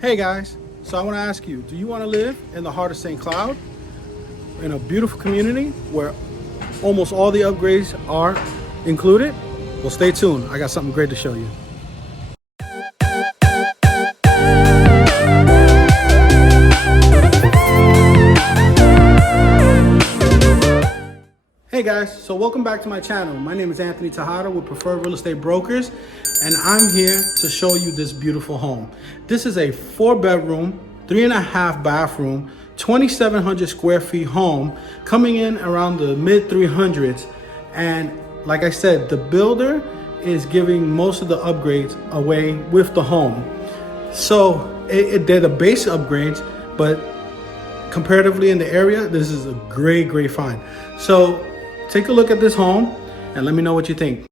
Hey guys, so I want to ask you, do you want to live in the heart of St. Cloud in a beautiful community where almost all the upgrades are included? Well, stay tuned. I got something great to show you. Hey guys, so welcome back to my channel. My name is Anthony Tejada with Preferred Real Estate Brokers, and I'm here to show you this beautiful home. This is a 4-bedroom, 3.5 bathroom, 2,700 square feet home coming in around the mid 300s. And like I said, the builder is giving most of the upgrades away with the home. So they're the base upgrades, but comparatively in the area, this is a great find. So take a look at this home and let me know what you think.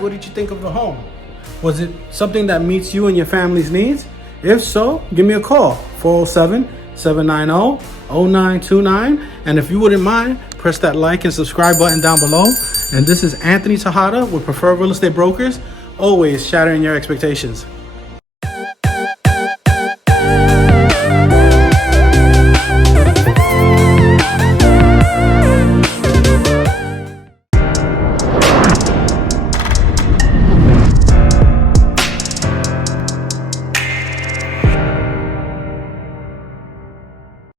guys, what did you think of the home? Was it something that meets you and your family's needs? If so, give me a call, 407-790-0929. And if you wouldn't mind, press that like and subscribe button down below. And this is Anthony Tejada with Preferred Real Estate Brokers, always shattering your expectations.